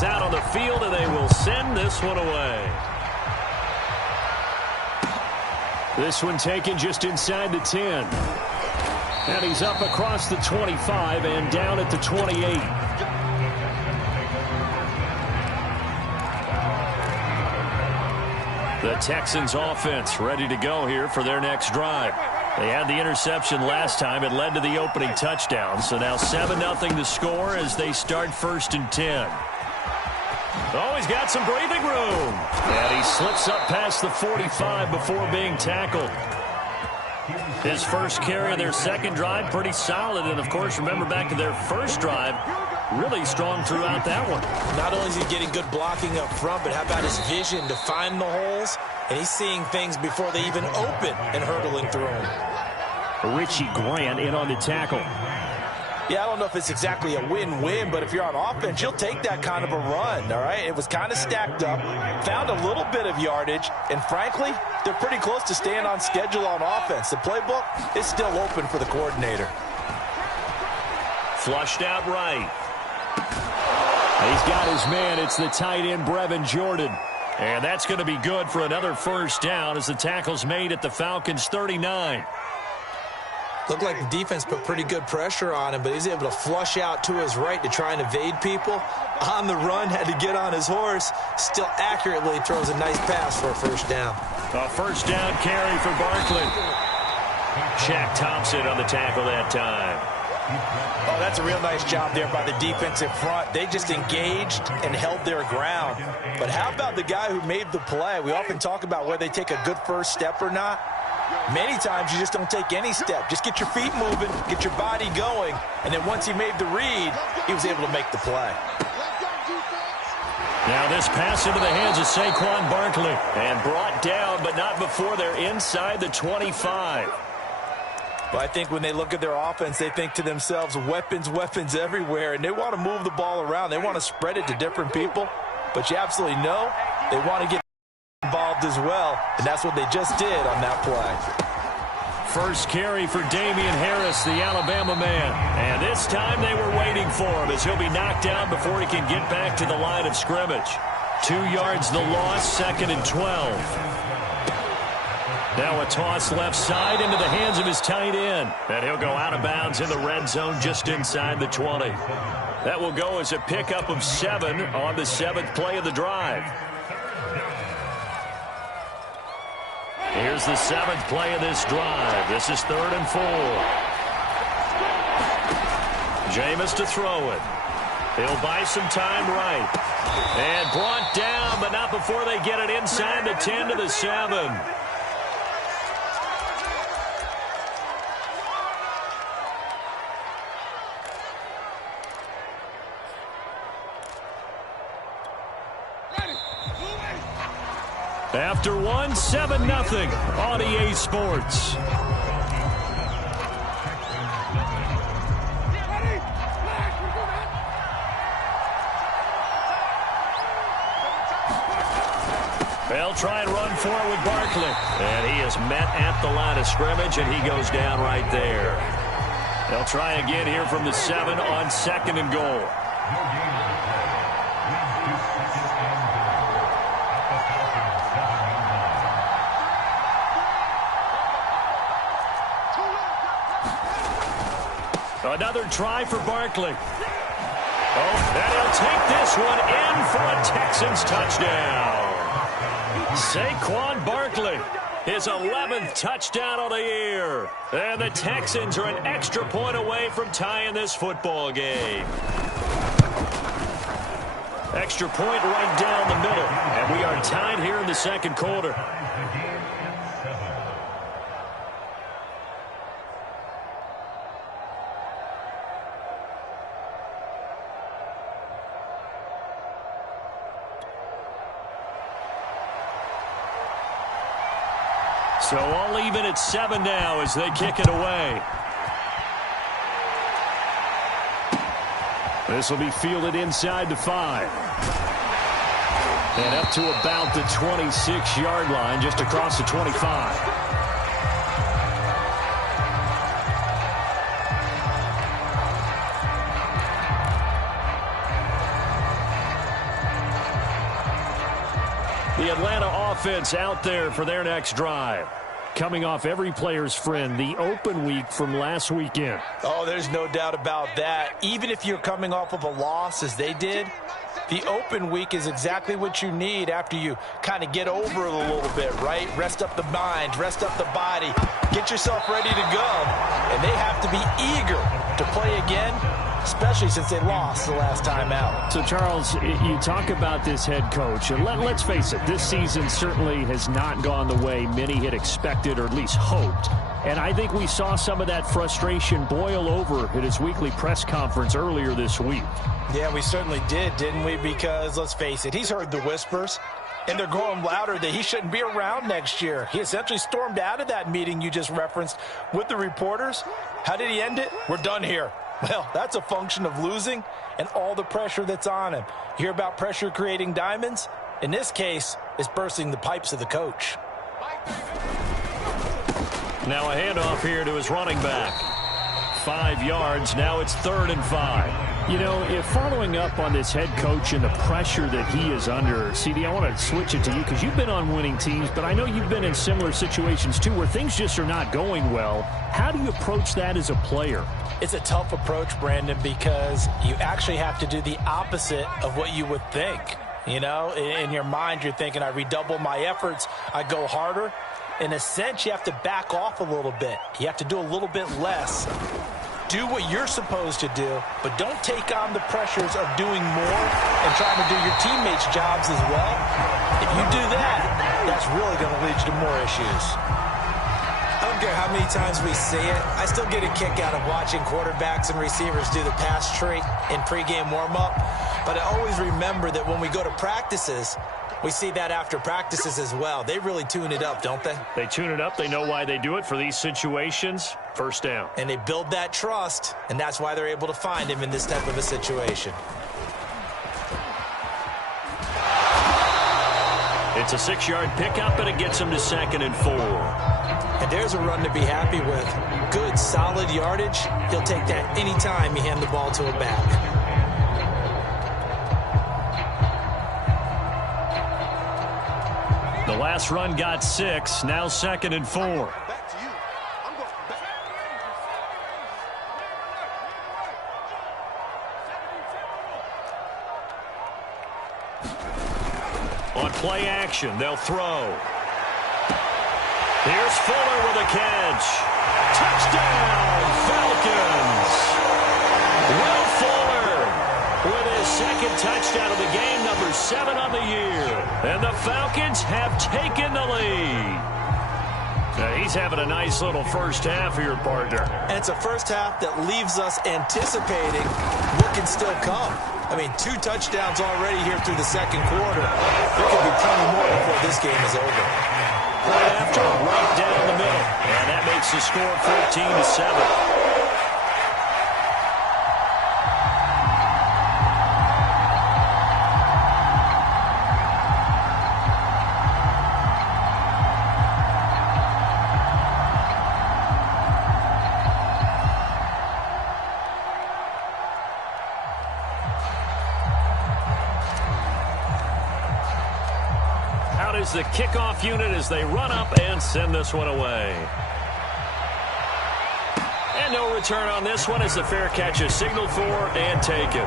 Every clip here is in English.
is out on the field, and they will send this one away. This one taken just inside the 10. And he's up across the 25 and down at the 28. The Texans offense ready to go here for their next drive. They had the interception last time. It led to the opening touchdown. So now 7-0 to score as they start 1st and 10. Oh, he's got some breathing room. And he slips up past the 45 before being tackled. His first carry of their second drive, pretty solid. And, of course, remember back to their first drive, really strong throughout that one. Not only is he getting good blocking up front, but how about his vision to find the holes? And he's seeing things before they even open and hurdling through them. Richie Grant in on the tackle. Yeah, I don't know if it's exactly a win-win, but if you're on offense, you'll take that kind of a run, all right? It was kind of stacked up, found a little bit of yardage, and frankly, they're pretty close to staying on schedule on offense. The playbook is still open for the coordinator. Flushed out right. He's got his man. It's the tight end, Brevin Jordan. And that's going to be good for another first down as the tackle's made at the Falcons' 39. Looked like the defense put pretty good pressure on him, but he's able to flush out to his right to try and evade people. On the run, had to get on his horse. Still accurately throws a nice pass for a first down. A first down carry for Barkley. Shaq Thompson on the tackle that time. Oh, that's a real nice job there by the defensive front. They just engaged and held their ground. But how about the guy who made the play? We often talk about whether they take a good first step or not. Many times you just don't take any step. Just get your feet moving, get your body going, and then once he made the read, he was able to make the play. Now this pass into the hands of Saquon Barkley. And brought down, but not before they're inside the 25. But I think when they look at their offense, they think to themselves, weapons, weapons everywhere, and they want to move the ball around. They want to spread it to different people. But you absolutely know they want to get involved as well, and that's what they just did on that play. First carry for Damian Harris, the Alabama man. And this time they were waiting for him as he'll be knocked down before he can get back to the line of scrimmage. 2 yards the loss, 2nd and 12. Now a toss left side into the hands of his tight end. And he'll go out of bounds in the red zone just inside the 20. That will go as a pickup of 7 on the 7th play of the drive. Here's the 7th play of this drive. This is 3rd and 4. Jameis to throw it. He'll buy some time right. And brought down, but not before they get it inside the 10 to the 7. After one, 7-0 on EA Sports. They'll try and run for it with Barkley. And he is met at the line of scrimmage, and he goes down right there. They'll try again here from the 7 on 2nd and goal. Another try for Barkley. Oh, and he'll take this one in for a Texans touchdown. Saquon Barkley, his 11th touchdown of the year. And the Texans are an extra point away from tying this football game. Extra point right down the middle. And we are tied here in the 2nd quarter. So all even at 7 now as they kick it away. This will be fielded inside the 5. And up to about the 26-yard line, just across the 25. offense out there for their next drive. Coming off every player's friend, the open week from last weekend. Oh, there's no doubt about that. Even if you're coming off of a loss as they did, the open week is exactly what you need after you kind of get over it a little bit, right? Rest up the mind, rest up the body, get yourself ready to go. And they have to be eager to play again, especially since they lost the last time out. So, Charles, you talk about this head coach, and let's face it, this season certainly has not gone the way many had expected or at least hoped. And I think we saw some of that frustration boil over at his weekly press conference earlier this week. Yeah, we certainly did, didn't we? Because, let's face it, he's heard the whispers, and they're growing louder that he shouldn't be around next year. He essentially stormed out of that meeting you just referenced with the reporters. How did he end it? We're done here. Well, that's a function of losing and all the pressure that's on him. You hear about pressure creating diamonds? In this case, it's bursting the pipes of the coach. Now a handoff here to his running back. 5 yards. Now it's 3rd and 5. You know, if following up on this head coach and the pressure that he is under, CD, I want to switch it to you because you've been on winning teams, but I know you've been in similar situations too where things just are not going well. How do you approach that as a player? It's a tough approach, Brandon, because you actually have to do the opposite of what you would think. You know, in your mind, you're thinking, I redouble my efforts, I go harder. In a sense, you have to back off a little bit. You have to do a little bit less. Do what you're supposed to do, but don't take on the pressures of doing more and trying to do your teammates' jobs as well. If you do that, that's really going to lead you to more issues. I don't care how many times we see it. I still get a kick out of watching quarterbacks and receivers do the pass tree in pregame warm-up. But I always remember that when we go to practices, we see that after practices as well. They really tune it up, don't they? They tune it up. They know why they do it for these situations. First down. And they build that trust, and that's why they're able to find him in this type of a situation. It's a 6-yard pickup, and it gets him to 2nd and 4. And there's a run to be happy with. Good, solid yardage. He'll take that any time you hand the ball to a back. The last run got 6. Now 2nd and 4. On play action, they'll throw. Here's Fuller with a catch. Touchdown, Falcons. Will Fuller with his 2nd touchdown of the game, number 7 on the year. And the Falcons have taken the lead. Now he's having a nice little first half here, partner. And it's a first half that leaves us anticipating what can still come. I mean, 2 touchdowns already here through the 2nd quarter. There could be plenty more before this game is over. Right after, right down the middle. And that makes the score 14-7. Is the kickoff unit as they run up and send this one away. And no return on this one as the fair catch is signaled for and taken.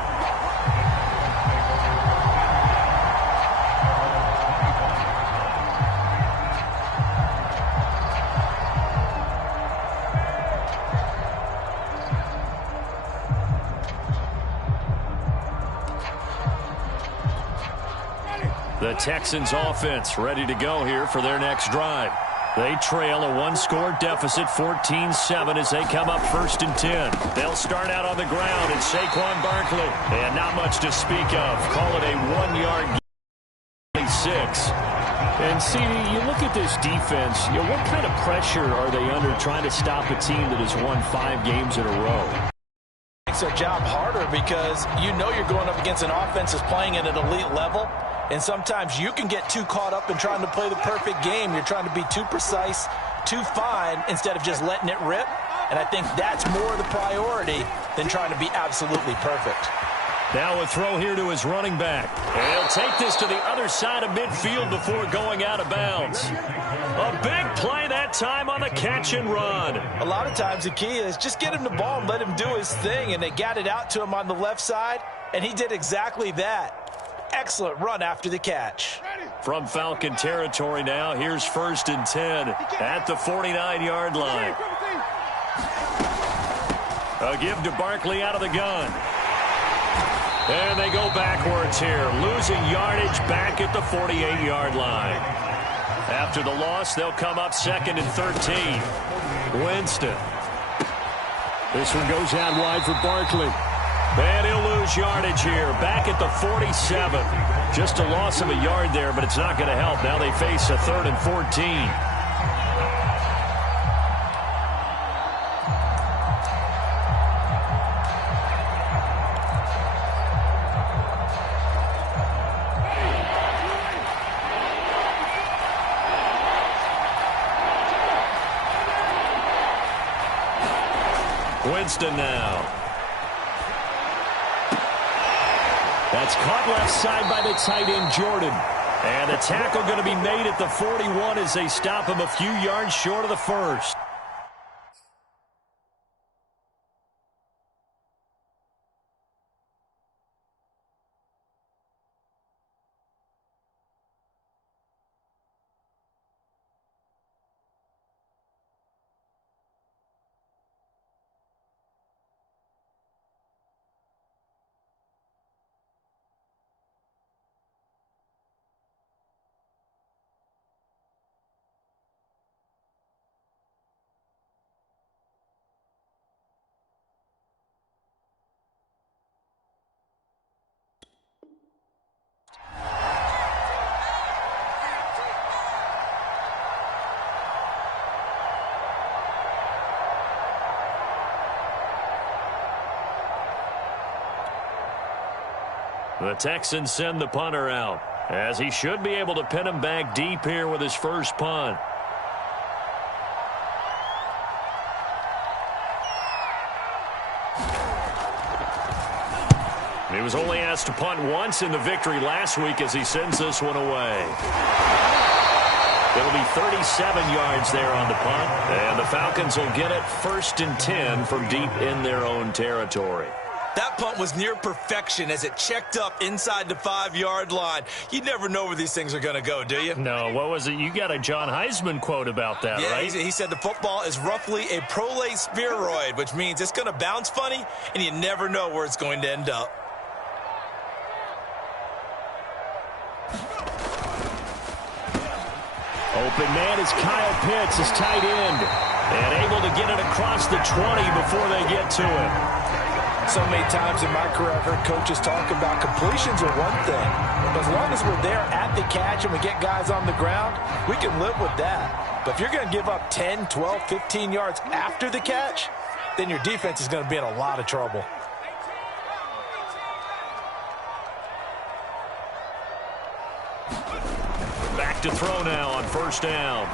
The Texans offense ready to go here for their next drive. They trail a 1-score deficit, 14-7, as they come up 1st and 10. They'll start out on the ground, and Saquon Barkley. And not much to speak of. Call it a 1-yard gain, 6. And, CD, you look at this defense, what kind of pressure are they under trying to stop a team that has won 5 games in a row? Makes their job harder because you know you're going up against an offense that's playing at an elite level. And sometimes you can get too caught up in trying to play the perfect game. You're trying to be too precise, too fine, instead of just letting it rip. And I think that's more the priority than trying to be absolutely perfect. Now a throw here to his running back. And he'll take this to the other side of midfield before going out of bounds. A big play that time on the catch and run. A lot of times the key is just get him the ball and let him do his thing, and they got it out to him on the left side, and he did exactly that. Excellent run after the catch. From Falcon territory now, here's 1st and 10 at the 49-yard line. A give to Barkley out of the gun. And they go backwards here, losing yardage back at the 48-yard line. After the loss, they'll come up 2nd and 13. Winston. This one goes out wide for Barkley. And he'll lose yardage here, back at the 47. Just a loss of a yard there, but it's not going to help. Now they face a 3rd and 14. Winston now. That's caught left side by the tight end, Jordan. And the tackle going to be made at the 41 as they stop him a few yards short of the first. The Texans send the punter out, as he should be able to pin him back deep here with his first punt. He was only asked to punt once in the victory last week as he sends this one away. It'll be 37 yards there on the punt, and the Falcons will get it 1st and 10 from deep in their own territory. That punt was near perfection as it checked up inside the 5-yard line. You never know where these things are going to go, do you? No, what was it? You got a John Heisman quote about that, yeah, right? He said the football is roughly a prolate spheroid, which means it's going to bounce funny, and you never know where it's going to end up. Open man is Kyle Pitts, his tight end, and able to get it across the 20 before they get to him. So many times in my career, I've heard coaches talk about completions are one thing. But as long as we're there at the catch and we get guys on the ground, we can live with that. But if you're going to give up 10, 12, 15 yards after the catch, then your defense is going to be in a lot of trouble. Back to throw now on 1st down.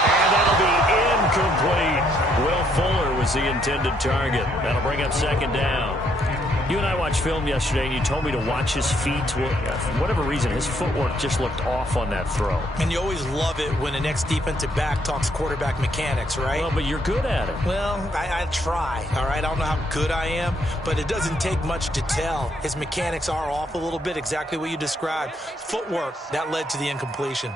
And that'll be incomplete. Will Fuller was the intended target. That'll bring up 2nd down. You and I watched film yesterday, and you told me to watch his feet. For whatever reason, his footwork just looked off on that throw. And you always love it when the next defensive back talks quarterback mechanics, right? Well, but you're good at it. Well, I try, all right? I don't know how good I am, but it doesn't take much to tell. His mechanics are off a little bit, exactly what you described. Footwork, that led to the incompletion.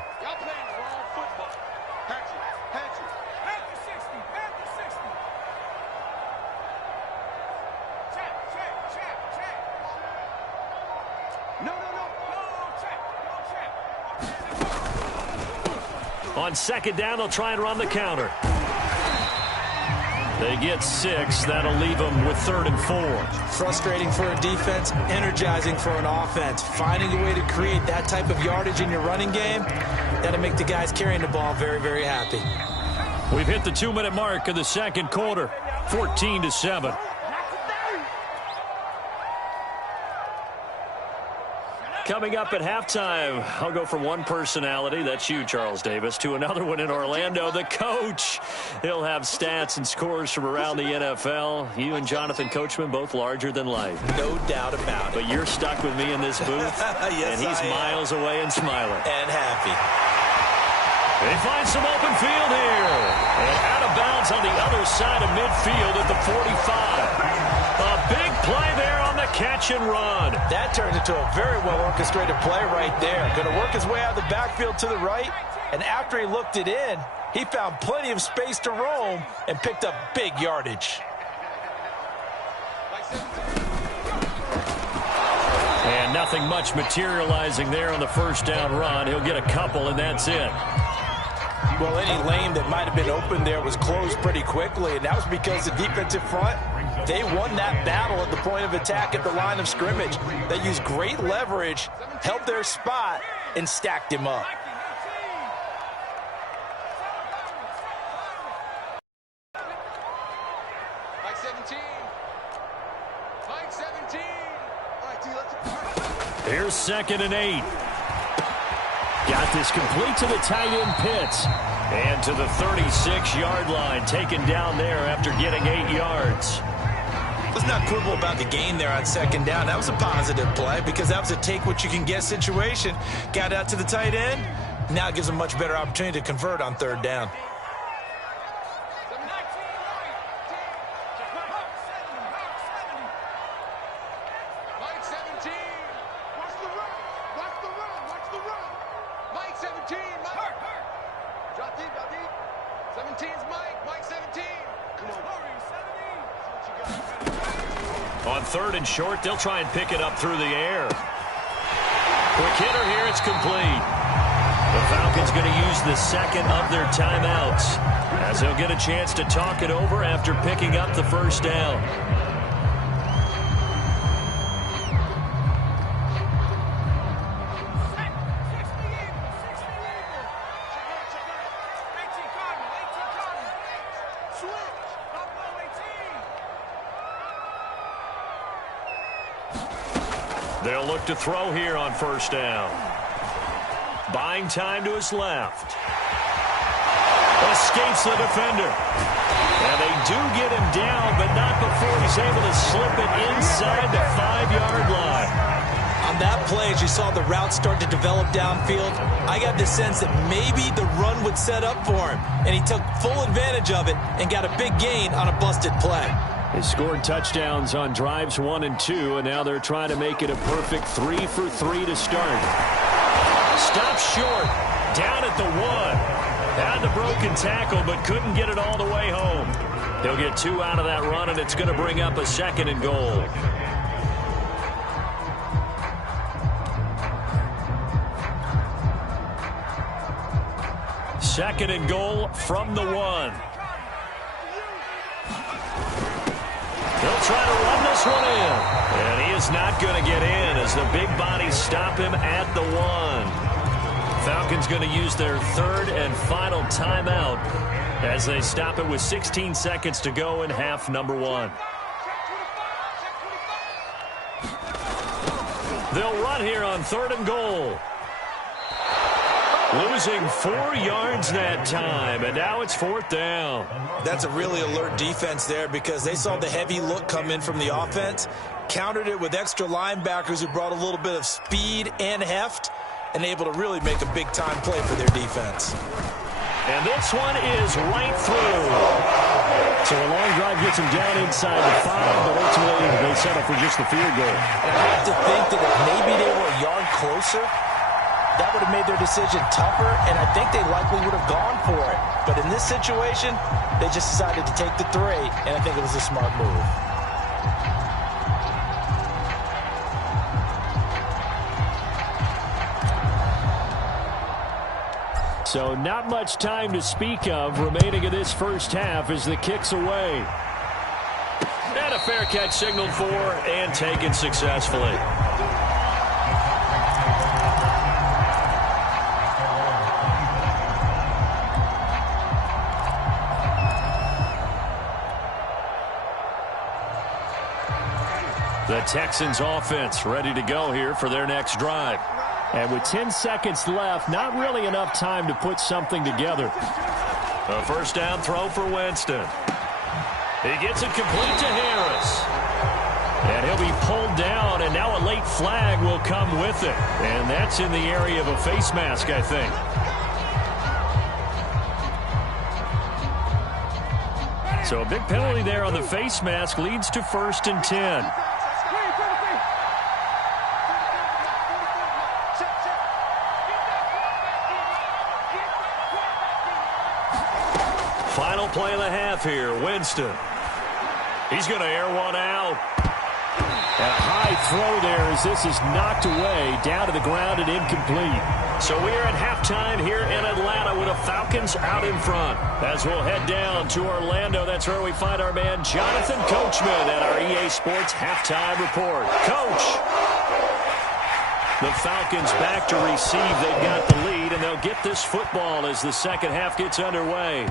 On 2nd down, they'll try and run the counter. They get 6. That'll leave them with 3rd and 4. Frustrating for a defense, energizing for an offense. Finding a way to create that type of yardage in your running game, that'll make the guys carrying the ball very, very happy. We've hit the 2-minute mark of the 2nd quarter, 14-7. Coming up at halftime, I'll go from one personality, that's you, Charles Davis, to another one in Orlando, the coach. He'll have stats and scores from around the NFL. You and Jonathan Coachman, both larger than life. No doubt about it. But you're stuck with me in this booth, yes, and he's miles away and smiling. And happy. They find some open field here. And out of bounds on the other side of midfield at the 45. A big play there on the catch and run. That turned into a very well-orchestrated play right there. Going to work his way out of the backfield to the right. And after he looked it in, he found plenty of space to roam and picked up big yardage. And nothing much materializing there on the first down run. He'll get a couple, and that's it. Well, any lane that might have been open there was closed pretty quickly, and that was because the defensive front, they won that battle at the point of attack at the line of scrimmage. They used great leverage, held their spot, and stacked him up. Mike 17. Mike 17. All right, T, let's... Here's 2nd and 8. Got this complete to the tight end Pitts. And to the 36-yard line, taken down there after getting 8 yards. Let's not quibble about the gain there on 2nd down. That was a positive play because that was a take-what-you-can-get situation. Got out to the tight end. Now it gives them a much better opportunity to convert on 3rd down. Mike 17. Watch the run. Watch the run. Watch the run. Mike 17. Mike. Drop deep, drop deep. 17's Mike. Mike 17. Come on. Hurry, 17. On 3rd and short, they'll try and pick it up through the air. Quick hitter here, it's complete. The Falcons going to use the 2nd of their timeouts as they'll get a chance to talk it over after picking up the first down. They'll look to throw here on 1st down. Buying time to his left. Escapes the defender. And they do get him down, but not before he's able to slip it inside the 5-yard line. On that play, as you saw the route start to develop downfield, I got the sense that maybe the run would set up for him. And he took full advantage of it and got a big gain on a busted play. They scored touchdowns on drives 1 and 2, and now they're trying to make it a perfect 3 for 3 to start. Stop short, down at the 1. Had the broken tackle, but couldn't get it all the way home. They'll get 2 out of that run, and it's going to bring up a 2nd and goal. Second and goal from the 1. He'll try to run this one in. And he is not going to get in as the big bodies stop him at the 1. Falcons going to use their 3rd and final timeout as they stop it with 16 seconds to go in half number 1. They'll run here on 3rd and goal. Losing 4 yards that time, and now it's 4th down. That's a really alert defense there because they saw the heavy look come in from the offense, countered it with extra linebackers who brought a little bit of speed and heft, and able to really make a big-time play for their defense. And this one is right through. So a long drive gets them down inside the 5, but ultimately they settle for just the field goal. And I have to think that if maybe they were a yard closer, that would have made their decision tougher, and I think they likely would have gone for it. But in this situation, they just decided to take the 3, and I think it was a smart move. So not much time to speak of remaining in this first half as the kick's away. And a fair catch signaled for and taken successfully. The Texans offense ready to go here for their next drive. And with 10 seconds left, not really enough time to put something together. A first down throw for Winston. He gets it complete to Harris. And he'll be pulled down, and now a late flag will come with it. And that's in the area of a face mask, I think. So a big penalty there on the face mask leads to 1st and 10. Final play of the half here, Winston. He's going to air one out. A high throw there as this is knocked away, down to the ground and incomplete. So we are at halftime here in Atlanta with the Falcons out in front. As we'll head down to Orlando, that's where we find our man Jonathan Coachman at our EA Sports Halftime Report. Coach! The Falcons back to receive. They've got the lead, and they'll get this football as the second half gets underway.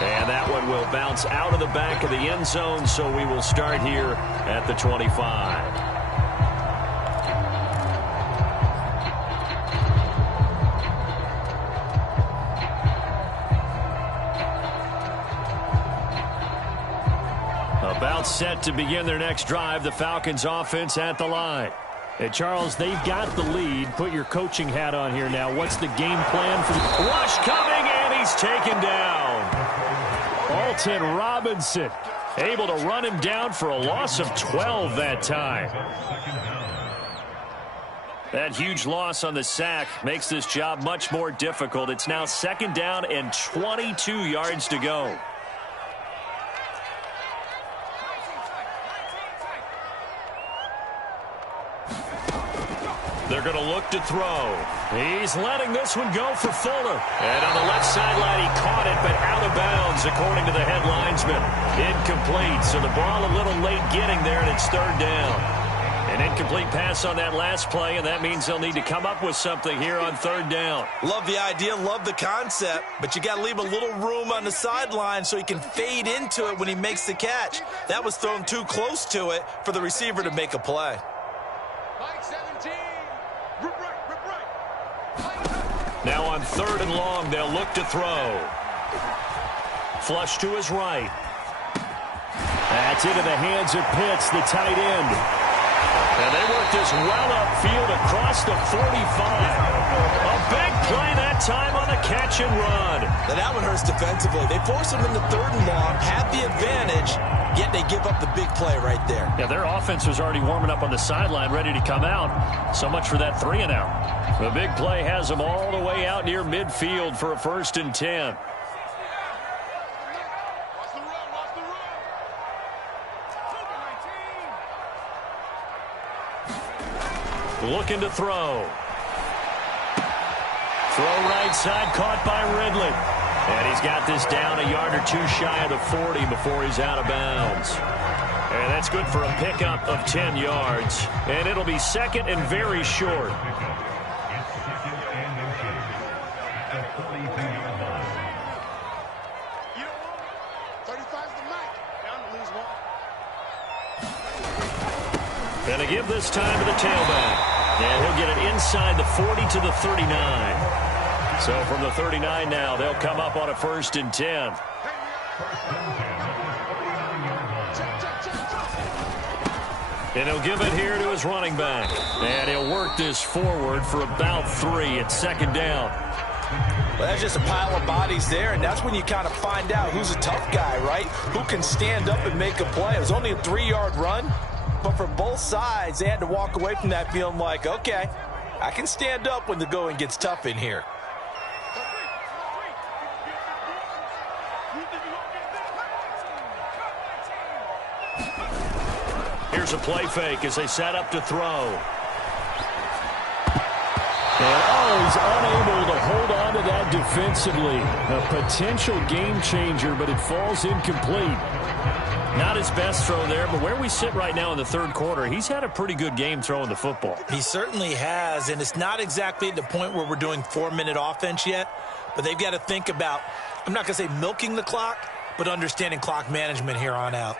And that one will bounce out of the back of the end zone, so we will start here at the 25. About set to begin their next drive, the Falcons offense at the line. And Charles, they've got the lead. Put your coaching hat on here now. What's the game plan for the rush coming, and he's taken down. Alton Robinson able to run him down for a loss of 12 that time. That huge loss on the sack makes this job much more difficult. It's now 2nd down and 22 yards to go. They're going to look to throw. He's letting this one go for Fuller. And on the left sideline, he caught it, but out of bounds, according to the head linesman. Incomplete, so the ball a little late getting there, and it's 3rd down. An incomplete pass on that last play, and that means they'll need to come up with something here on 3rd down. Love the idea, love the concept, but you got to leave a little room on the sideline so he can fade into it when he makes the catch. That was thrown too close to it for the receiver to make a play. Mike 17. Rip right. Now on 3rd and long, they'll look to throw. Flush to his right. That's into the hands of Pitts, the tight end. And they work this well upfield across the 45. A big play that time on the catch and run. Now that one hurts defensively. They force him into 3rd and long, have the advantage, yet they give up the big play right there. Yeah, their offense was already warming up on the sideline, ready to come out. So much for that 3 and out. The big play has them all the way out near midfield for a 1st and 10. Looking to throw. Throw right side, caught by Ridley. And he's got this down a yard or two shy of the 40 before he's out of bounds. And that's good for a pickup of 10 yards. And it'll be 2nd and very short. And a give this time to the tailback. And he'll get it inside the 40 to the 39. So from the 39 now, they'll come up on a 1st and 10. And he'll give it here to his running back. And he'll work this forward for about 3 at 2nd down. Well, that's just a pile of bodies there, and that's when you kind of find out who's a tough guy, right? Who can stand up and make a play. It was only a 3-yard run, but for both sides, they had to walk away from that feeling like, okay, I can stand up when the going gets tough in here. Here's a play fake as they set up to throw. And he's unable to hold on to that defensively. A potential game changer, but it falls incomplete. Not his best throw there, but where we sit right now in the 3rd quarter, he's had a pretty good game throwing the football. He certainly has, and it's not exactly at the point where we're doing 4-minute offense yet, but they've got to think about, I'm not going to say milking the clock, but understanding clock management here on out.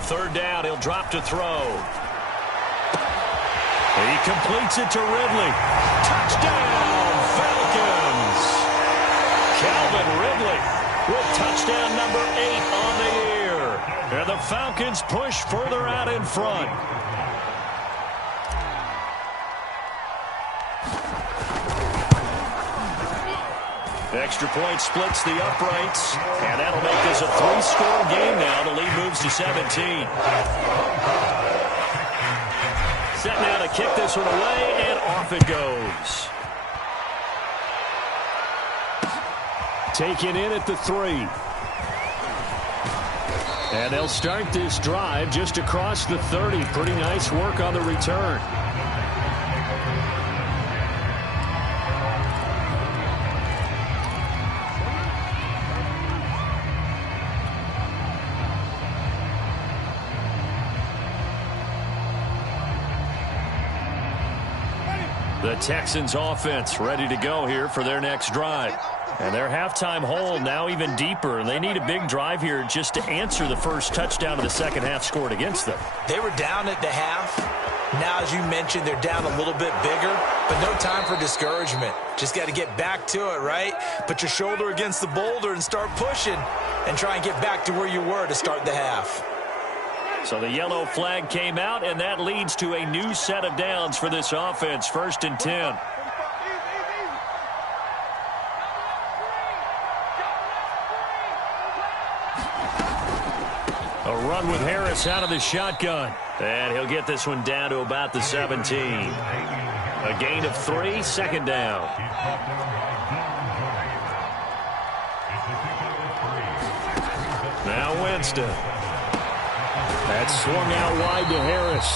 On third down, he'll drop to throw. He completes it to Ridley. Touchdown, Falcons! Calvin Ridley with touchdown number 8 on the year. And the Falcons push further out in front. Extra point splits the uprights, and that'll make this a 3-score game now. The lead moves to 17. Set now to kick this one away, and off it goes. Taken in at the 3. And they'll start this drive just across the 30. Pretty nice work on the return. The Texans offense ready to go here for their next drive. And their halftime hole now even deeper. They need a big drive here just to answer the first touchdown of the second half scored against them. They were down at the half. Now, as you mentioned, they're down a little bit bigger, but no time for discouragement. Just got to get back to it, right? Put your shoulder against the boulder and start pushing and try and get back to where you were to start the half. So the yellow flag came out, and that leads to a new set of downs for this offense. 1st and 10. A run with Harris out of the shotgun. And he'll get this one down to about the 17. A gain of 3, 2nd down. Now Winston. That's swung out wide to Harris.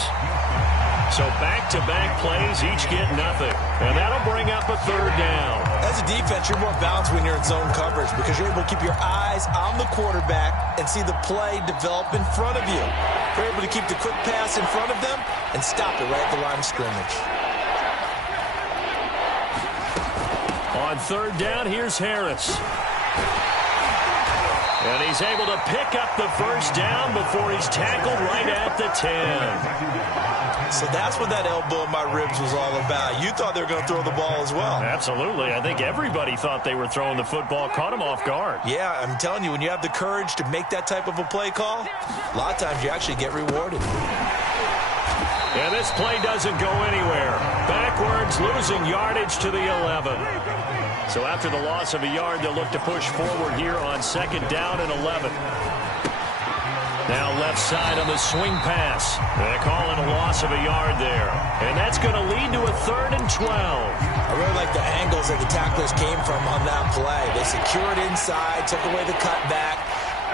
So back-to-back plays, each get nothing. And that'll bring up a 3rd down. As a defense, you're more balanced when you're in zone coverage because you're able to keep your eyes on the quarterback and see the play develop in front of you. You're able to keep the quick pass in front of them and stop it right at the line of scrimmage. On 3rd down, here's Harris. And he's able to pick up the 1st down before he's tackled right at the 10. So that's what that elbow in my ribs was all about. You thought they were going to throw the ball as well. Absolutely. I think everybody thought they were throwing the football, caught him off guard. Yeah, I'm telling you, when you have the courage to make that type of a play call, a lot of times you actually get rewarded. And this play doesn't go anywhere. Backwards, losing yardage to the 11. So after the loss of a yard, they'll look to push forward here on 2nd down and 11. Now left side on the swing pass. They call it a loss of a yard there. And that's going to lead to a 3rd and 12. I really like the angles that the tacklers came from on that play. They secured inside, took away the cutback.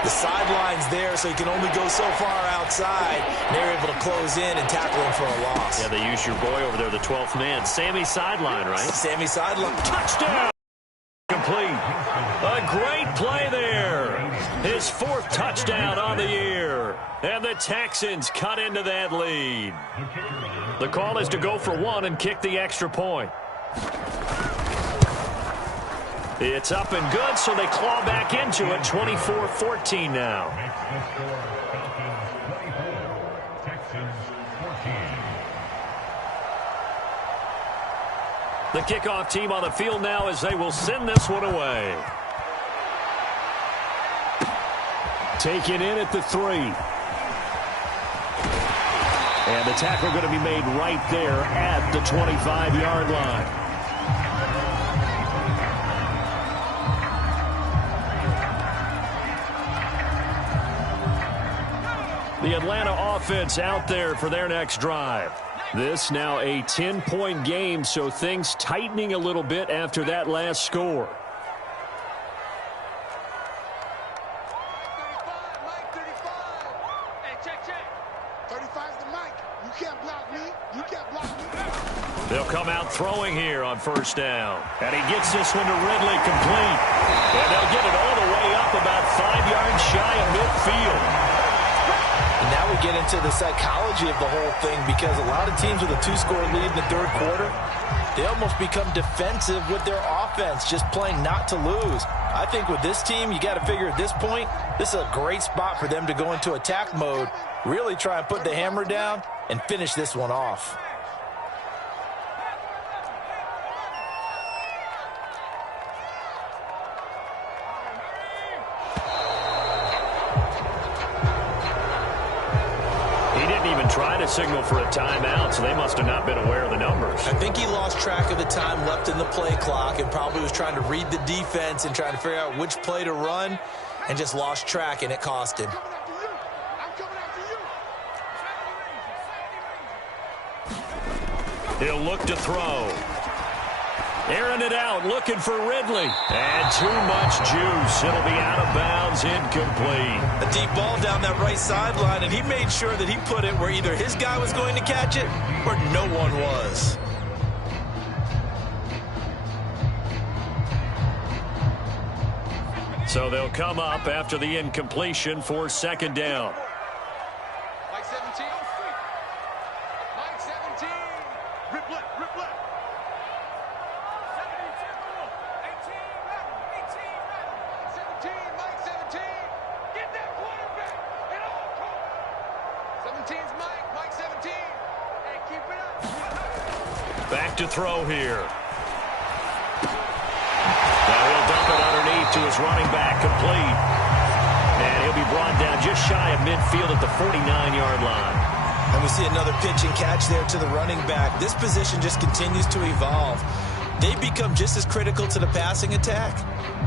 The sideline's there, so you can only go so far outside. They're able to close in and tackle him for a loss. Yeah, they used your boy over there, the 12th man. Sammy sideline, right? Sammy sideline. Touchdown! Complete. A great play there. His 4th touchdown on the year. And the Texans cut into that lead. The call is to go for 1 and kick the extra point. It's up and good, so they claw back into it. 24-14 now. The kickoff team on the field now as they will send this one away. Taken in at the 3. And the tackle going to be made right there at the 25-yard line. The Atlanta offense out there for their next drive. This now a 10-point game, so things tightening a little bit after that last score. Mike 35. Hey, check. 35's the mic. You can't block me. You can't block me. They'll come out throwing here on 1st down. And he gets this one to Ridley complete. And they'll get it all the way up about 5 yards shy of midfield. And now we get into the psychology of the whole thing because a lot of teams with a 2-score lead in the 3rd quarter, they almost become defensive with their offense, just playing not to lose. I think with this team, you got to figure at this point, this is a great spot for them to go into attack mode, really try and put the hammer down and finish this one off. Try to signal for a timeout, so they must have not been aware of the numbers. I think he lost track of the time left in the play clock and probably was trying to read the defense and trying to figure out which play to run and just lost track, and it cost him. He'll look to throw. Airing it out, looking for Ridley. And too much juice. It'll be out of bounds, incomplete. A deep ball down that right sideline, and he made sure that he put it where either his guy was going to catch it or no one was. So they'll come up after the incompletion for second down. Mike 17. Mike 17. Rip left, rip left. 17, Mike 17. Get that quarterback. Get on. 17's Mike, Mike 17. Hey, keep it up. Back to throw here. Now he'll dump it underneath to his running back, complete. And he'll be brought down just shy of midfield at the 49-yard line. And we see another pitch and catch there to the running back. This position just continues to evolve. They become just as critical to the passing attack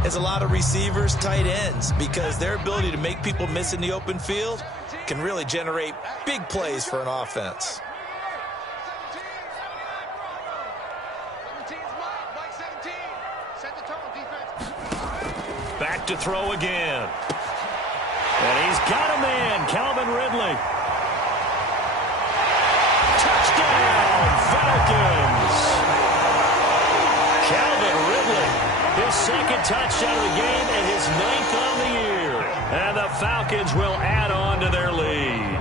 as a lot of receivers, tight ends, because their ability to make people miss in the open field can really generate big plays for an offense. 17's Mike, Mike 17. Set the tone, defense. Back to throw again. And he's got a man, Calvin Ridley. Touchdown, Falcons. Calvin Ridley, his second touchdown of the game and his 9th on the year. And the Falcons will add on to their lead.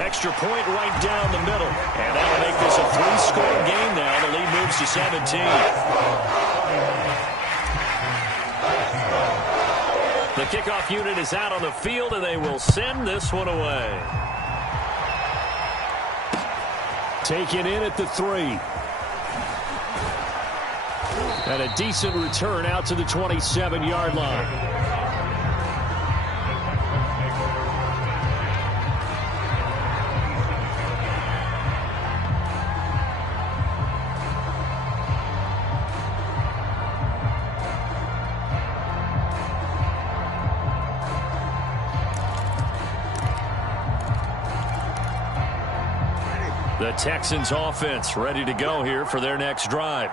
Extra point right down the middle. And that'll make this a 3-score game now. The lead moves to 17. The kickoff unit is out on the field, and they will send this one away. Taken in at the 3. And a decent return out to the 27-yard line. The Texans offense ready to go here for their next drive.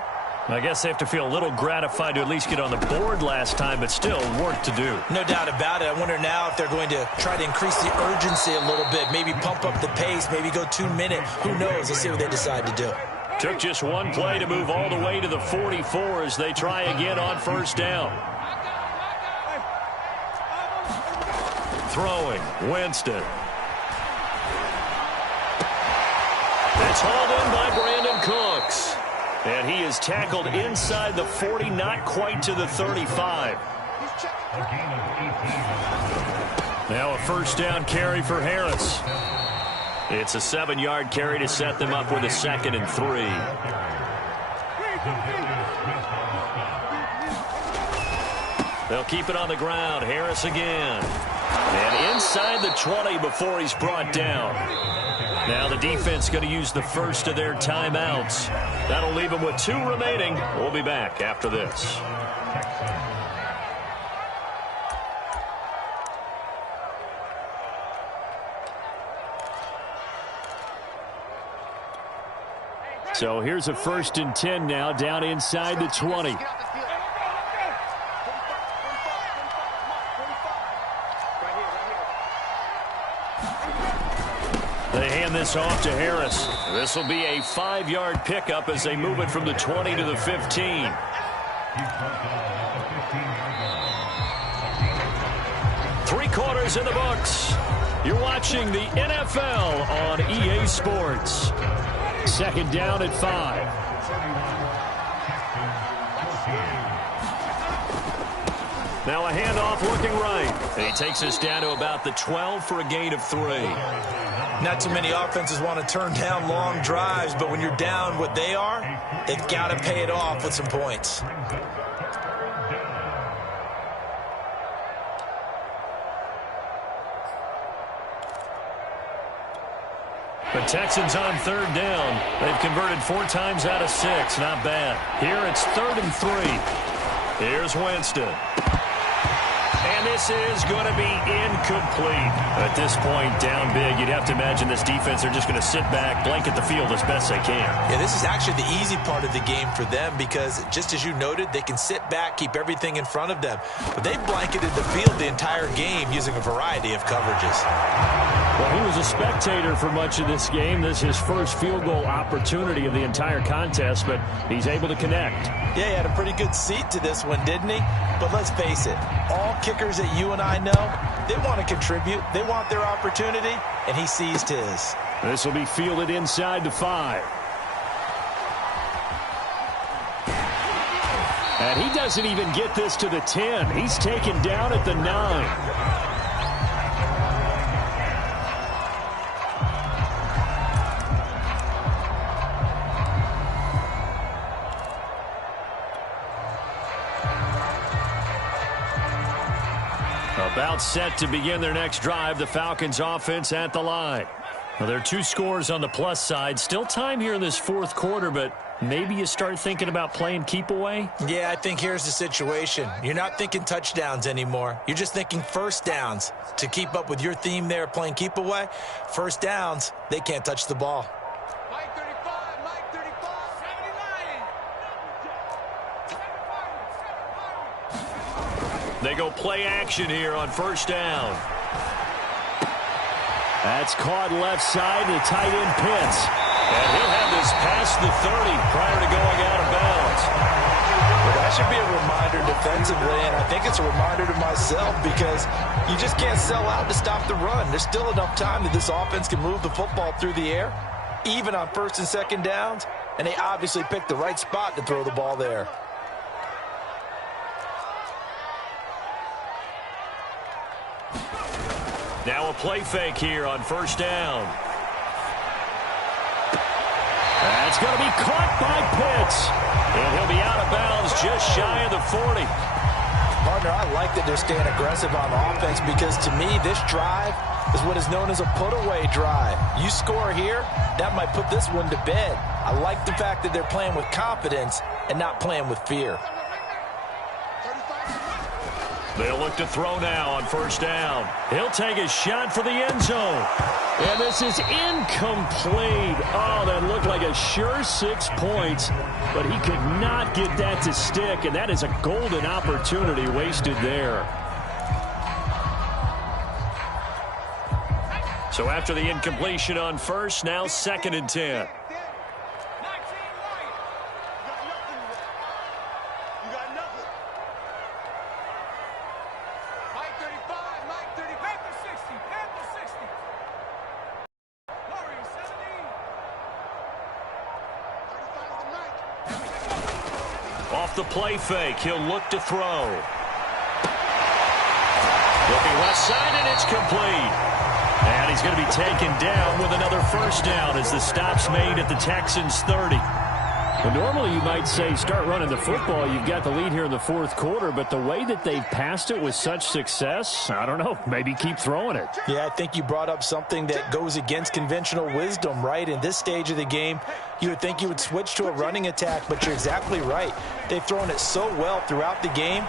I guess they have to feel a little gratified to at least get on the board last time, but still work to do. No doubt about it. I wonder now if they're going to try to increase the urgency a little bit, maybe pump up the pace, maybe go 2-minute. Who knows? Let's see what they decide to do. Took just one play to move all the way to the 44 as they try again on first down. Throwing, Winston. It's hauled in by Brandon Cooks. And he is tackled inside the 40, not quite to the 35. Now a first down carry for Harris. It's a 7-yard carry to set them up with a 2nd and 3. They'll keep it on the ground. Harris again. And inside the 20 before he's brought down. Now the defense going to use the first of their timeouts. That'll leave them with 2 remaining. We'll be back after this. So here's a 1st and 10 now down inside the 20. They hand this off to Harris. This will be a 5-yard pickup as they move it from the 20 to the 15. Three quarters in the books. You're watching the NFL on EA Sports. Second down at 5. Now a handoff looking right. And he takes us down to about the 12 for a gain of 3. Not too many offenses want to turn down long drives, but when you're down what they are, they've got to pay it off with some points. The Texans on third down. They've converted 4 times out of 6. Not bad. Here it's 3rd and 3. Here's Winston. And this is going to be incomplete. At this point, down big, you'd have to imagine this defense, they're just going to sit back, blanket the field as best they can. Yeah, this is actually the easy part of the game for them because, just as you noted, they can sit back, keep everything in front of them. But they've blanketed the field the entire game using a variety of coverages. Well, he was a spectator for much of this game. This is his first field goal opportunity of the entire contest, but he's able to connect. Yeah, he had a pretty good seat to this one, didn't he? But let's face it, all kickers that you and I know, they want to contribute. They want their opportunity, and he seized his. This will be fielded inside the 5. And he doesn't even get this to the 10. He's taken down at the 9. About set to begin their next drive, the Falcons offense at the line. Well, there are 2 scores on the plus side. Still time here in this 4th quarter, but maybe you start thinking about playing keep away? Yeah, I think here's the situation. You're not thinking touchdowns anymore. You're just thinking first downs. To keep up with your theme there, playing keep away, first downs, they can't touch the ball. Mike 35, Mike 35, 79. They go play action here on first down. That's caught left side to tight end Pitts. And he'll have this past the 30 prior to going out of bounds. Well, that should be a reminder defensively, and I think it's a reminder to myself because you just can't sell out to stop the run. There's still enough time that this offense can move the football through the air, even on first and second downs, and they obviously picked the right spot to throw the ball there. Now a play fake here on first down. That's going to be caught by Pitts. And he'll be out of bounds just shy of the 40. Partner, I like that they're staying aggressive on offense because to me this drive is what is known as a put-away drive. You score here, that might put this one to bed. I like the fact that they're playing with confidence and not playing with fear. They'll look to throw now on first down. He'll take a shot for the end zone. And this is incomplete. Oh, that looked like a sure 6 points, but he could not get that to stick, and that is a golden opportunity wasted there. So after the incompletion on first, now 2nd and 10. Off the play fake, he'll look to throw. Looking left side, and it's complete. And he's going to be taken down with another first down as the stop's made at the Texans' 30. Well, normally you might say start running the football. You've got the lead here in the 4th quarter, but the way that they've passed it with such success, I don't know, maybe keep throwing it. Yeah, I think you brought up something that goes against conventional wisdom, right? In this stage of the game, you would think you would switch to a running attack, but you're exactly right. They've thrown it so well throughout the game,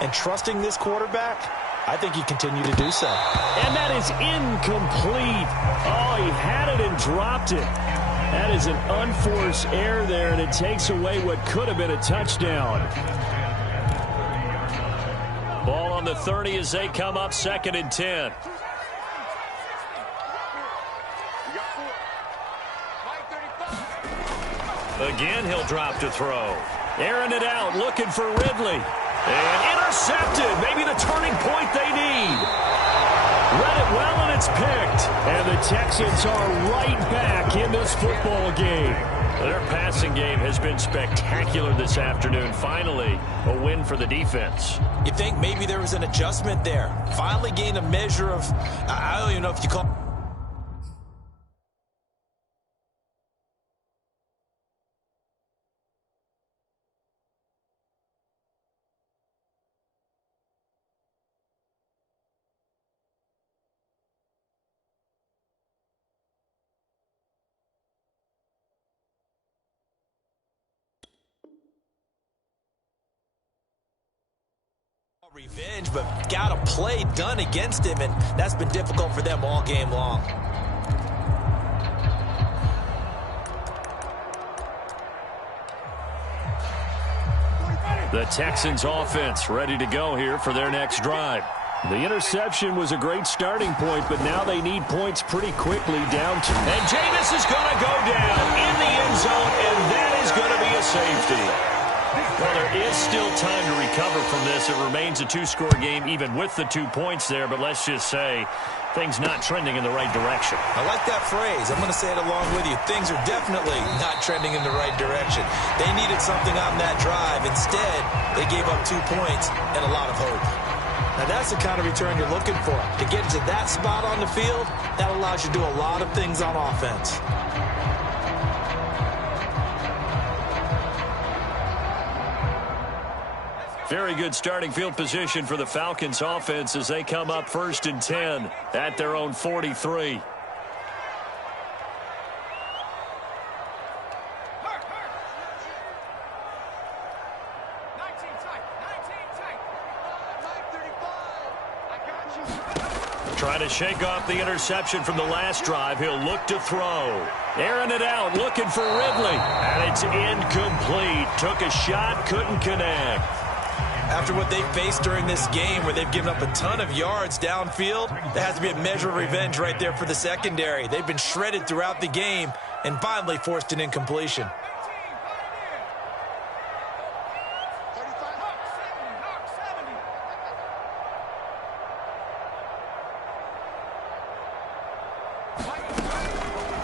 and trusting this quarterback, I think you continue to do so. And that is incomplete. Oh, he had it and dropped it. That is an unforced error there, and it takes away what could have been a touchdown. Ball on the 30 as they come up 2nd and 10. Again, he'll drop to throw. Airing it out, looking for Ridley. And intercepted. Maybe the turning point they need. Read it well, and it's picked. the Texans are right back in this football game. Their passing game has been spectacular this afternoon. Finally, a win for the defense. You think maybe there was an adjustment there. Finally gained a measure of, I don't even know if you call. Revenge, but got a play done against him, and that's been difficult for them all game long. The Texans offense ready to go here for their next drive. The interception was a great starting point, but now they need points pretty quickly down to. And Jameis is going to go down in the end zone, and that is going to be a safety. Well, there is still time to recover from this. It remains a two-score game even with the 2 points there, but let's just say things not trending in the right direction. I like that phrase. I'm going to say it along with you. Things are definitely not trending in the right direction. They needed something on that drive. Instead, they gave up 2 points and a lot of hope. Now, that's the kind of return you're looking for. To get to that spot on the field, that allows you to do a lot of things on offense. Very good starting field position for the Falcons offense as they come up 1st and 10 at their own 43. Trying to shake off the interception from the last drive. He'll look to throw. Airing it out, looking for Ridley. And it's incomplete. Took a shot, couldn't connect. After what they faced during this game where they've given up a ton of yards downfield, there has to be a measure of revenge right there for the secondary. They've been shredded throughout the game and finally forced an incompletion.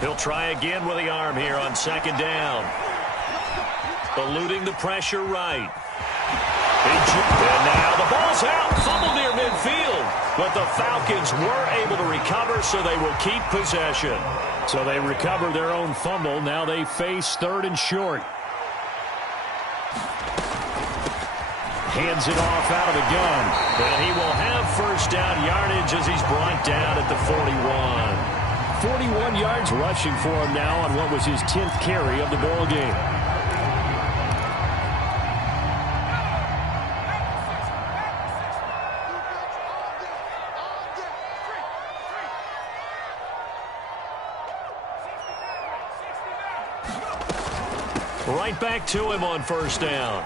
He'll try again with the arm here on 2nd down. Eluding the pressure right. And now the ball's out. Fumble near midfield. But the Falcons were able to recover, so they will keep possession. So they recover their own fumble. Now they face 3rd and short. Hands it off out of the gun. And he will have 1st down yardage as he's brought down at the 41. 41 yards rushing for him now on what was his 10th carry of the ball game. Right back to him on 1st down.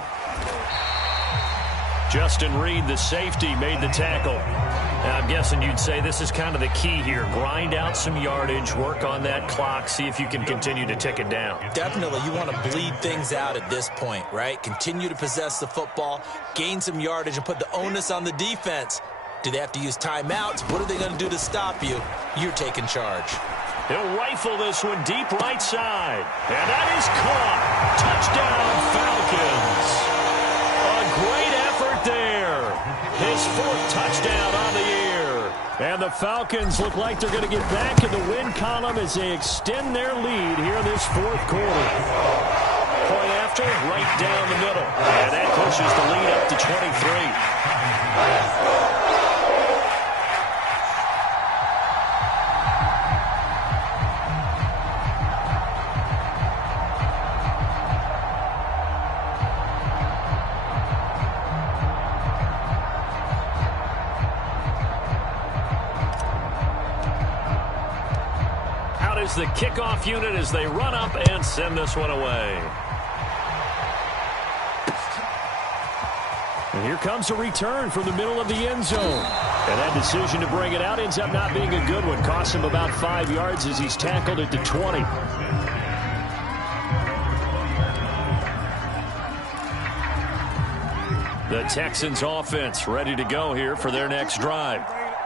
Justin Reed, the safety, made the tackle. Now, I'm guessing you'd say this is kind of the key here. Grind out some yardage, work on that clock, see if you can continue to tick it down. Definitely, you want to bleed things out at this point, right? Continue to possess the football, gain some yardage, and put the onus on the defense. Do they have to use timeouts? What are they going to do to stop you? You're taking charge. He'll rifle this one deep right side. And that is caught. Touchdown, Falcons. A great effort there. His 4th touchdown on the year. And the Falcons look like they're going to get back in the win column as they extend their lead here in this 4th quarter. Point after, right down the middle. And that pushes the lead up to 23. The kickoff unit as they run up and send this one away. And here comes a return from the middle of the end zone. And that decision to bring it out ends up not being a good one. Costs him about 5 yards as he's tackled at the 20. The Texans offense ready to go here for their next drive.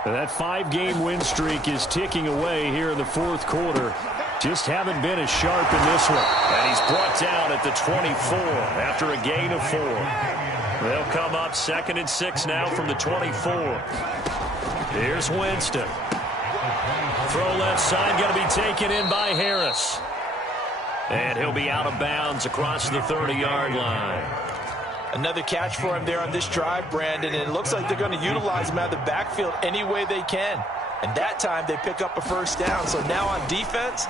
And that 5-game win streak is ticking away here in the fourth quarter. Just haven't been as sharp in this one. And he's brought down at the 24 after a gain of 4. They'll come up 2nd and 6 now from the 24. Here's Winston. Throw left side, going to be taken in by Harris. And he'll be out of bounds across the 30-yard line. Another catch for him there on this drive, Brandon, and it looks like they're going to utilize him out of the backfield any way they can. And that time they pick up a first down. So now on defense,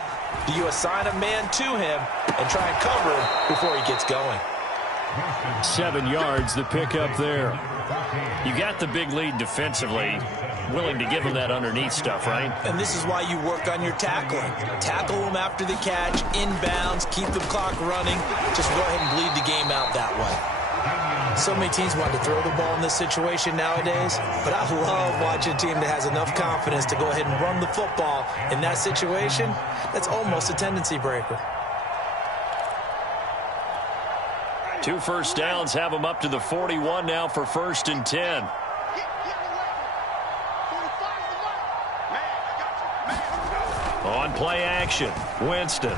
do you assign a man to him and try and cover him before he gets going? 7 yards the pickup there. You got the big lead defensively, willing to give him that underneath stuff, right? And this is why you work on your tackling. Tackle them after the catch, inbounds, keep the clock running. Just go ahead and bleed the game out that way. So many teams want to throw the ball in this situation nowadays, but I love watching a team that has enough confidence to go ahead and run the football in that situation. That's almost a tendency breaker. 2 first downs have them up to the 41 now for 1st and 10. On play action, Winston.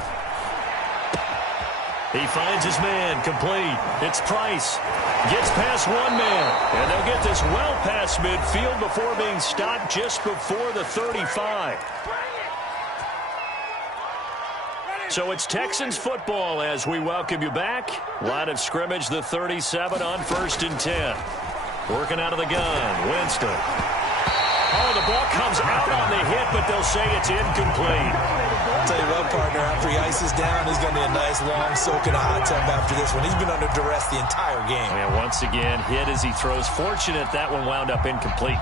He finds his man, complete. It's Price. Gets past one man. And they'll get this well past midfield before being stopped just before the 35. So it's Texans football as we welcome you back. Line of scrimmage, the 37 on 1st and 10. Working out of the gun, Winston. Oh, the ball comes out on the hit, but they'll say it's incomplete. I'll tell you what, partner, after he ices down, he's going to be a nice long soak in a hot tub after this one. He's been under duress the entire game. And once again, hit as he throws. Fortunate that one wound up incomplete.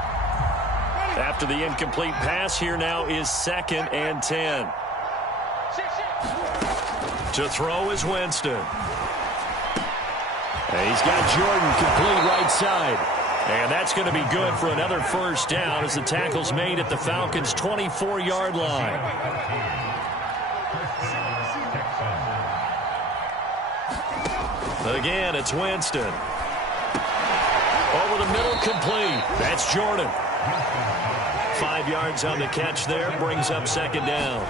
After the incomplete pass, here now is 2nd and 10. To throw is Winston. And he's got Jordan complete right side. And that's going to be good for another first down as the tackle's made at the Falcons' 24-yard line. Again, it's Winston. Over the middle, complete. That's Jordan. 5 yards on the catch there, brings up 2nd down.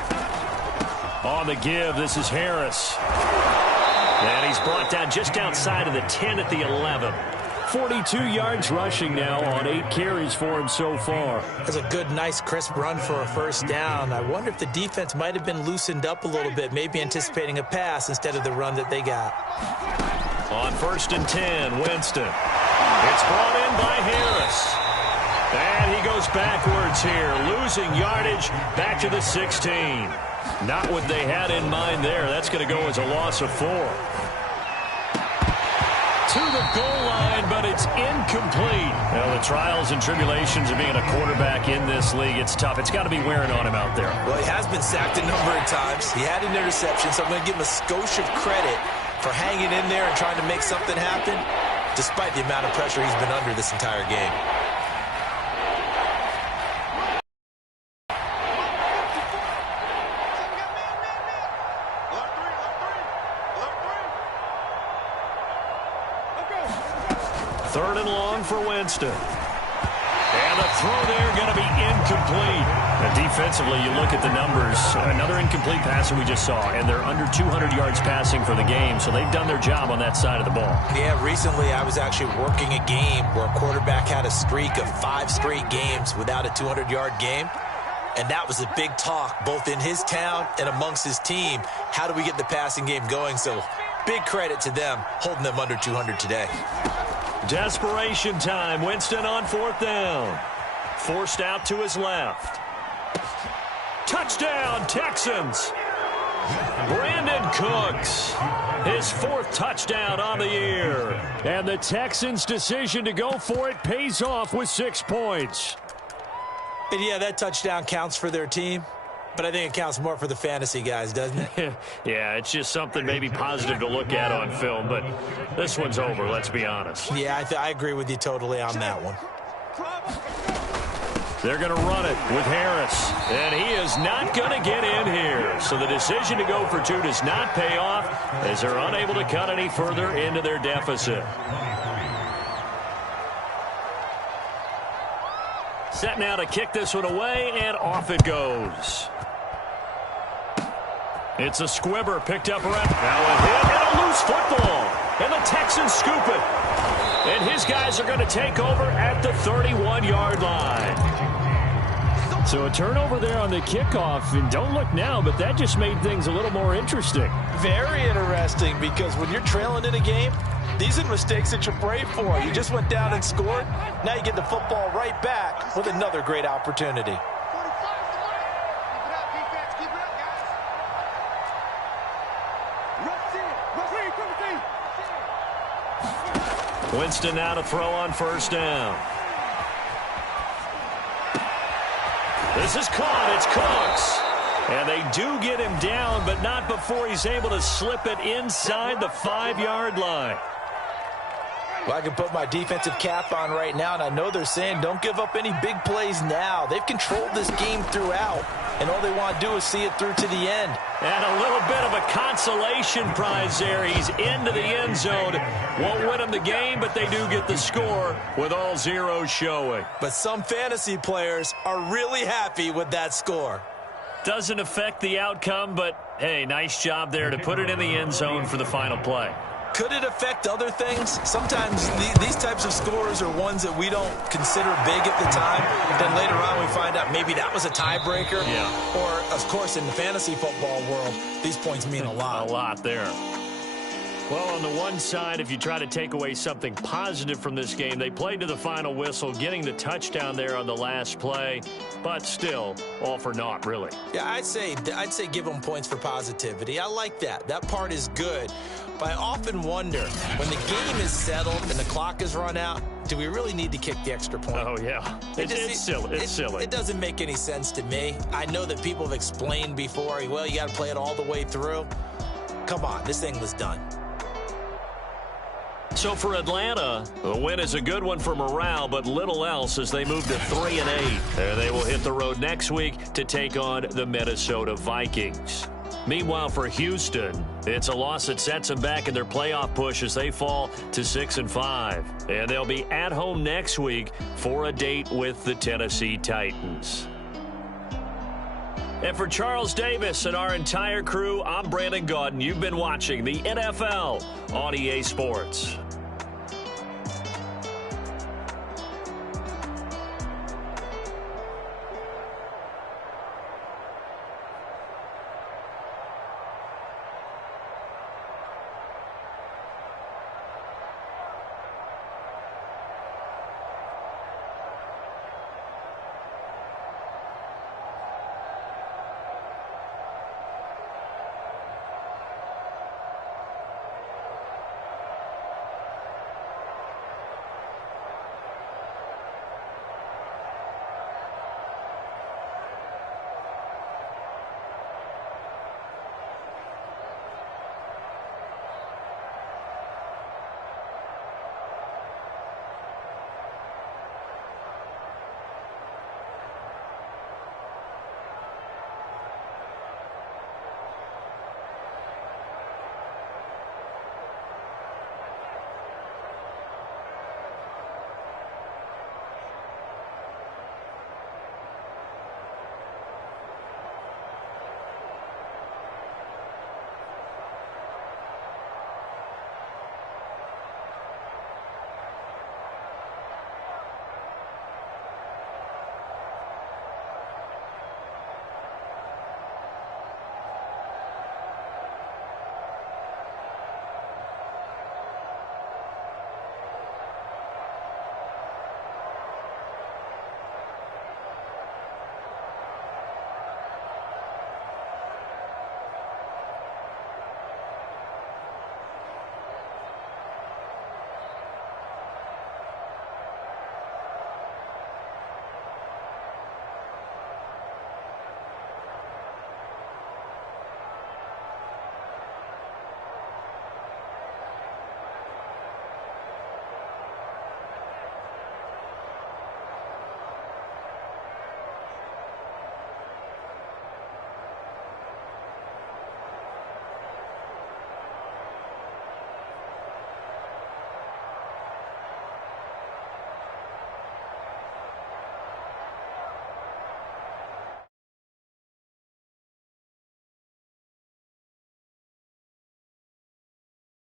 On the give, this is Harris. And he's brought down just outside of the 10 at the 11. 42 yards rushing now on 8 carries for him so far. That's a good, nice, crisp run for a first down. I wonder if the defense might have been loosened up a little bit, maybe anticipating a pass instead of the run that they got. On 1st and 10, Winston. It's brought in by Harris. And he goes backwards here, losing yardage back to the 16. Not what they had in mind there. That's going to go as a loss of 4. To the goal line, but it's incomplete. Well, the trials and tribulations of being a quarterback in this league, it's tough. It's got to be wearing on him out there. Well, he has been sacked a number of times. He had an interception, so I'm going to give him a skosh of credit for hanging in there and trying to make something happen, despite the amount of pressure he's been under this entire game. Third and long for Winston. And the throw there going to be incomplete. And defensively, you look at the numbers. Another incomplete passer we just saw, and they're under 200 yards passing for the game, so they've done their job on that side of the ball. Yeah, recently I was actually working a game where a quarterback had a streak of 5 straight games without a 200-yard game. And that was a big talk, both in his town and amongst his team. How do we get the passing game going? So big credit to them, holding them under 200 today. Desperation time. Winston on 4th down. Forced out to his left. Touchdown, Texans. Brandon Cooks. His 4th touchdown on the year. And the Texans' decision to go for it pays off with 6 points. And yeah, that touchdown counts for their team. But I think it counts more for the fantasy guys, doesn't it? Yeah, it's just something maybe positive to look at on film, but this one's over, let's be honest. Yeah, I agree with you totally on that one. They're going to run it with Harris, and he is not going to get in here. So the decision to go for 2 does not pay off as they're unable to cut any further into their deficit. Set now to kick this one away, and off it goes. It's a squibber picked up around. Now a hit and a loose football. And the Texans scoop it. And his guys are going to take over at the 31-yard line. So a turnover there on the kickoff. And don't look now, but that just made things a little more interesting. Very interesting, because when you're trailing in a game, these are mistakes that you pray for. You just went down and scored. Now you get the football right back with another great opportunity. Winston now to throw on first down. This is caught. It's Cooks. And they do get him down, but not before he's able to slip it inside the 5-yard line. Well, I can put my defensive cap on right now, and I know they're saying don't give up any big plays now. They've controlled this game throughout, and all they want to do is see it through to the end. And a little bit of a consolation prize there. He's into the end zone. Won't win them the game, but they do get the score with all zeros showing. But some fantasy players are really happy with that score. Doesn't affect the outcome, but, hey, nice job there to put it in the end zone for the final play. Could it affect other things? Sometimes these types of scores are ones that we don't consider big at the time. Then later on we find out maybe that was a tiebreaker. Yeah. Or, of course, in the fantasy football world, these points mean a lot. A lot there. Well, on the one side, if you try to take away something positive from this game, they played to the final whistle, getting the touchdown there on the last play, but still, all for naught, really. Yeah, I'd say give them points for positivity. I like that. That part is good. But I often wonder, when the game is settled and the clock is run out, do we really need to kick the extra point? Oh, yeah. It's silly. It's silly. It doesn't make any sense to me. I know that people have explained before, well, you got to play it all the way through. Come on, this thing was done. So for Atlanta, the win is a good one for morale, but little else as they move to 3-8. They will hit the road next week to take on the Minnesota Vikings. Meanwhile, for Houston, it's a loss that sets them back in their playoff push as they fall to 6-5. And they'll be at home next week for a date with the Tennessee Titans. And for Charles Davis and our entire crew, I'm Brandon Gaudin. You've been watching the NFL on EA Sports.